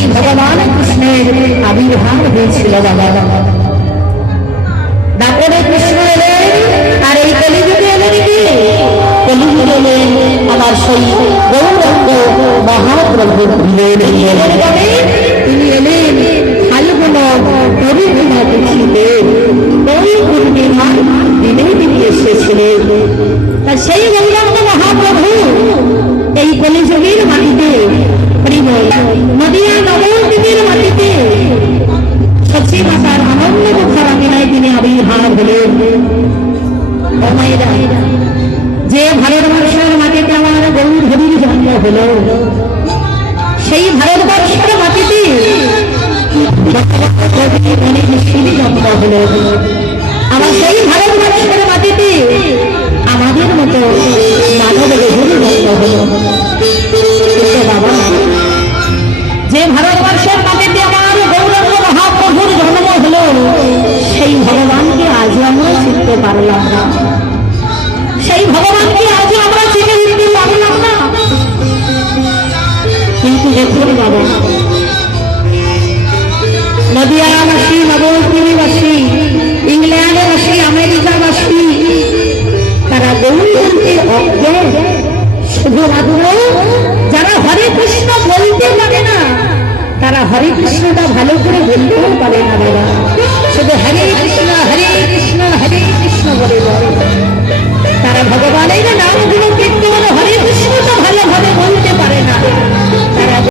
সেই ভগবান কৃষ্ণের আবির্ভাব হয়েছিল বাবা। তারপরে কৃষ্ণ এলেন, আর এই কলিযুগে এলেন কি? কলিযুগে এলেন আমার সেই গৌরঙ্গ মহাপ্রভু তিনি এলেন ফাল্গুন পরিপূর্ণ পৃথিবীতে ওই পূর্ণিমা দিনে তিনি এসেছিলেন সেই গৌরঙ্গ মহাপ্রভু সেই ভারতবর্ষের মাটিতে আমার সেই ভারতবর্ষের মাটিতে আমাদের মতো মানবের হরি জন্ম হলো। যে ভারতবর্ষের মাটিতে আমার গৌরব মহাপ্রভুর জন্ম হলো, সেই ভগবানকে আজও আমরা চিনতে পারলাম না। দেখুন বাবা নদিয়াবাসী নবপুরীবাসী ইংল্যান্ডবাসী আমেরিকাবাসী তারা বহুজনকে অজ্ঞ শুধুমাত্র যারা হরে কৃষ্ণ বলতে পারে না, তারা হরে কৃষ্ণটা ভালো করে বলতেও পারে না বাবা শুধু হরে কৃষ্ণ হরে কৃষ্ণ হরে কৃষ্ণ বলে।